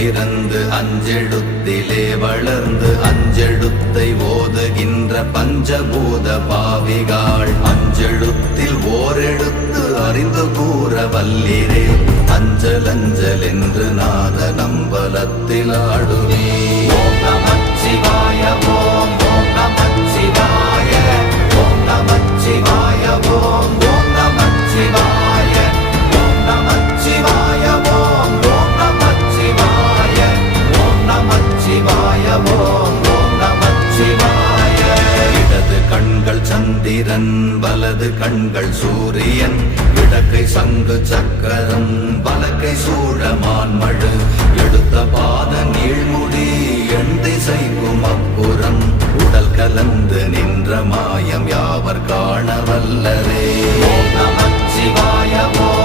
பிறந்து அஞ்செழுத்திலே வளர்ந்து அஞ்செழுத்தை ஓதுகின்ற பஞ்சபூத பாவிகாள் அஞ்செழுத்தில் ஓரெழுத்து அறிந்து கூற வல்லிரே அஞ்சல் அஞ்சல் என்று நாத நம்பலத்தில் ஆடுவே. ஓம் நமச்சிவாய ஓம் ஓம் நமச்சிவாய ஓம் நமச்சிவாய ஓம் ஓம் நமச்சிவாய ஓம் நமச்சிவாய ஓம் ஓம் நமச்சிவாய ஓம் நமச்சிவாய ஓம் ஓம் நமச்சிவாய. இடது கண்கள் சந்திரன் வலது கண்கள் சூரியன் இடக்கை சங்கு சக்கரம் வலக்கை சூழமான்மழு எடுத்த பாத நீழ்முடி எண் திசைக்கும் அப்புறம் உடல் கலந்து நின்ற மாயம் யாவர் காண வல்லரே. ஓம் நமச்சிவாய ஓம்